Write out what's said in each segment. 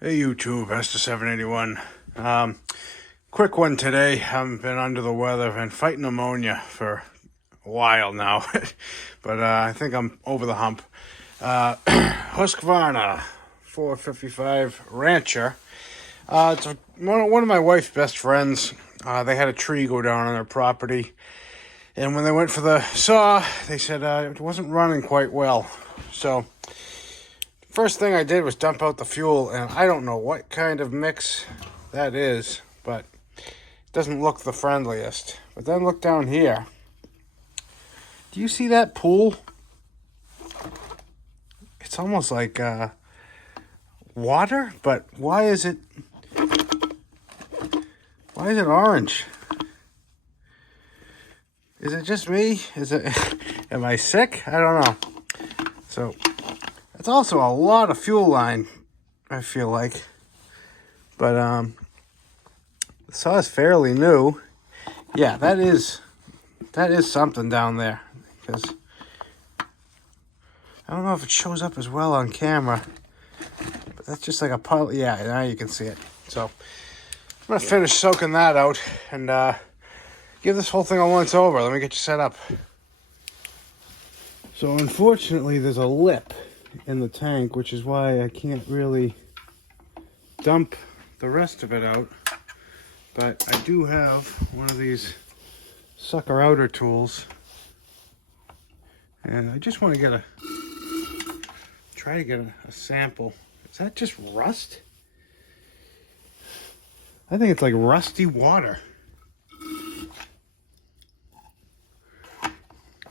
Hey YouTube, Esther781. Quick one today. Haven't been under the weather. Been fighting pneumonia for a while now, but I think I'm over the hump. Husqvarna 455 Rancher. It's one of my wife's best friends. They had a tree go down on their property, and when they went for the saw, they said it wasn't running quite well. So first thing I did was dump out the fuel, and I don't know what kind of mix that is, but it doesn't look the friendliest. But then look down here. Do you see that pool? It's almost like water, but why is it orange? Is it just me? Am I sick? I don't know. So it's also a lot of fuel line, I feel like. But the saw is fairly new. Yeah, that is something down there. Because I don't know if it shows up as well on camera. But that's just like a puddle. Yeah, now you can see it. So I'm going to finish soaking that out and give this whole thing a once over. Let me get you set up. So unfortunately, there's a lip in the tank, which is why I can't really dump the rest of it out. But I do have one of these sucker outer tools, and I just want to try to get a sample. Is that just rust? I think it's like rusty water.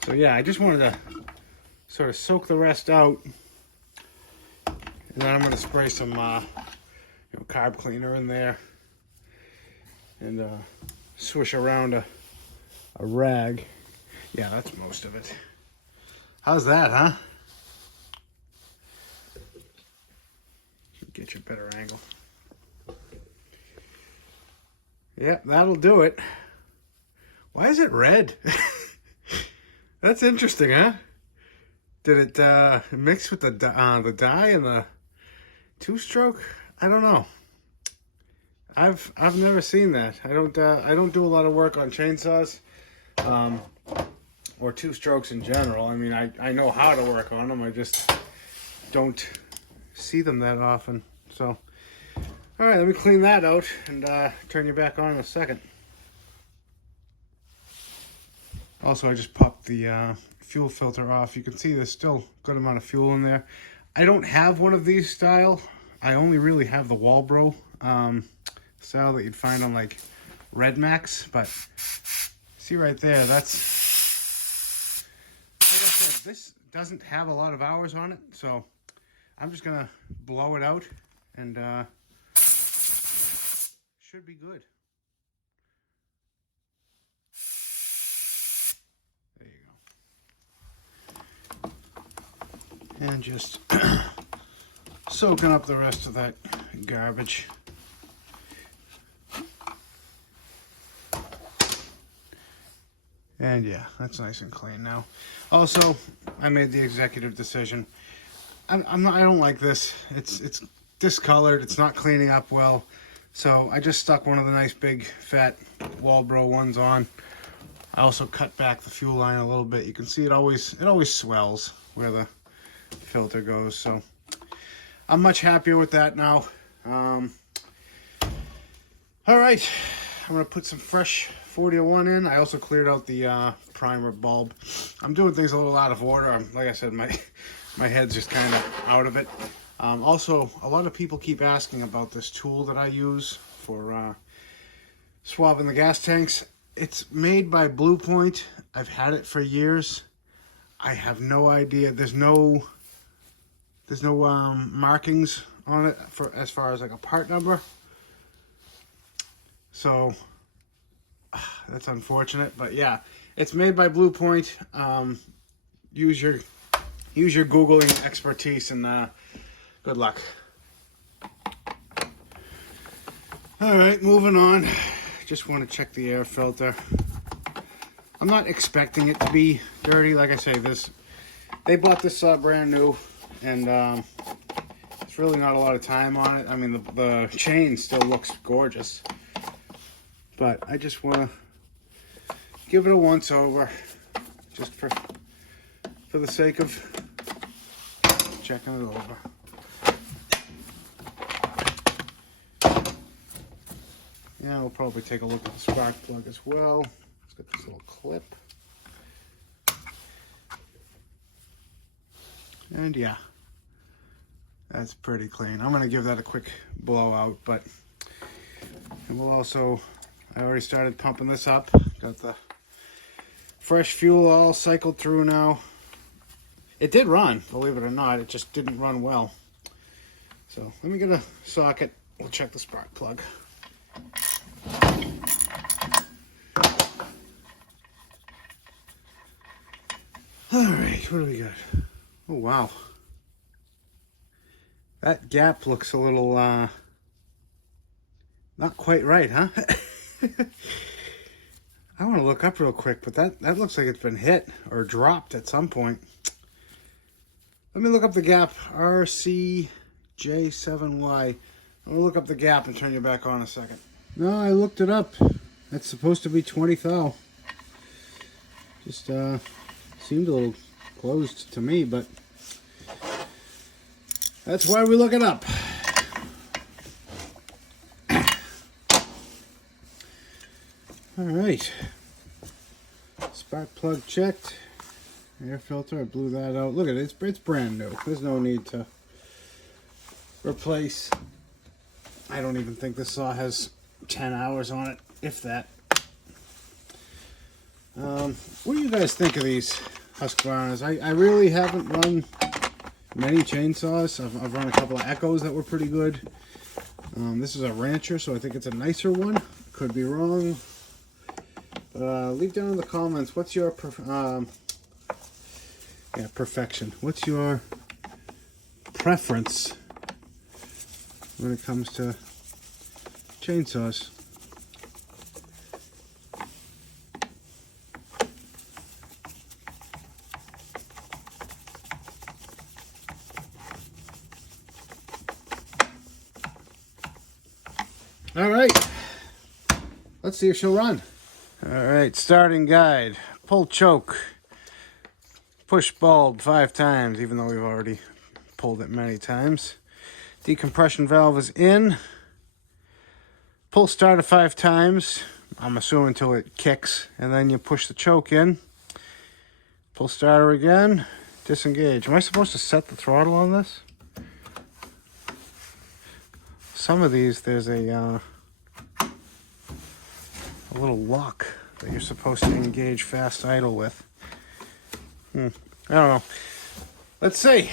So yeah, I just wanted to sort of soak the rest out, and then I'm going to spray some carb cleaner in there and swish around a rag. Yeah, that's most of it. How's that, huh? Get you a better angle. Yeah, that'll do it. Why is it red? That's interesting, huh? Did it mix with the dye and the two-stroke? I don't know. I've never seen that. I don't do a lot of work on chainsaws, or two strokes in general. I mean, I know how to work on them. I just don't see them that often. So, all right, let me clean that out and turn you back on in a second. Also, I just popped the fuel filter off. You can see there's still a good amount of fuel in there. I don't have one of these style. I only really have the Walbro style that you'd find on like Red Max. But see right there, that's, like I said, this doesn't have a lot of hours on it. So I'm just gonna blow it out and should be good. And just soaking up the rest of that garbage. And yeah, that's nice and clean now. Also, I made the executive decision. I don't like this. It's discolored. It's not cleaning up well. So I just stuck one of the nice big fat Walbro ones on. I also cut back the fuel line a little bit. You can see it always swells where the filter goes. So I'm much happier with that now. All right, I'm gonna put some fresh 4001 in. I also cleared out the primer bulb. I'm doing things a little out of order. Like I said, my head's just kind of out of it. Also, a lot of people keep asking about this tool that I use for swabbing the gas tanks. It's made by Blue Point. I've had it for years. I have no idea. There's no markings on it for as far as like a part number. So that's unfortunate, but yeah, it's made by Blue Point. Use your Googling expertise and good luck. All right, moving on. Just want to check the air filter. I'm not expecting it to be dirty. Like I say, they bought this brand new, and it's It's really not a lot of time on it. I mean, the chain still looks gorgeous. But I just want to give it a once over, just for the sake of checking it over. Yeah, we'll probably take a look at the spark plug as well. Let's get this little clip. And yeah, that's pretty clean. I'm going to give that a quick blowout, but and we'll also, I already started pumping this up. Got the fresh fuel all cycled through now. It did run, believe it or not. It just didn't run well. So let me get a socket. We'll check the spark plug. All right, what do we got? Oh, wow. That gap looks a little, not quite right, huh? I want to look up real quick, but that looks like it's been hit or dropped at some point. Let me look up the gap, RCJ7Y. I'm going to look up the gap and turn you back on a second. No, I looked it up. That's supposed to be 20 thou. Just seemed a little closed to me, but that's why we look it up. All right. Spark plug checked. Air filter, I blew that out. Look at it, it's brand new. There's no need to replace. I don't even think this saw has 10 hours on it, if that. What do you guys think of these Husqvarnas? I really haven't run many chainsaws. I've run a couple of Echoes that were pretty good. This is a Rancher, so I think it's a nicer one. Could be wrong. Leave down in the comments, what's your perfection? What's your preference when it comes to chainsaws? All right, let's see if she'll run. All right, starting guide, pull choke, push bulb 5 times, even though we've already pulled it many times. Decompression valve is in. Pull starter 5 times, I'm assuming until it kicks, and then you push the choke in. Pull starter again, disengage. Am I supposed to set the throttle on this? Some of these, there's a little lock that you're supposed to engage fast idle with. I don't know. Let's see.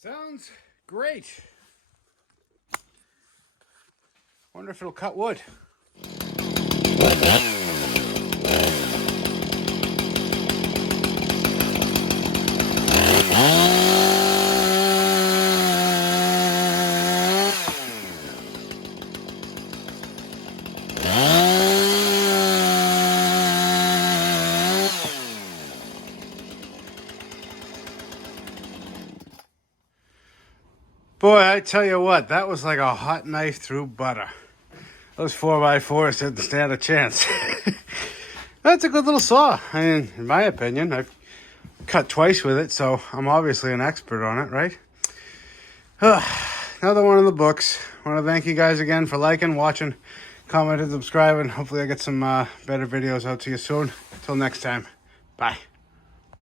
Sounds great. Wonder if it'll cut wood. Boy, I tell you what, that was like a hot knife through butter. Those 4x4s didn't stand a chance. That's a good little saw. I mean, in my opinion, I've cut twice with it, so I'm obviously an expert on it, right? Another one in the books. I want to thank you guys again for liking, watching, commenting, subscribing. Hopefully I get some better videos out to you soon. Until next time, bye.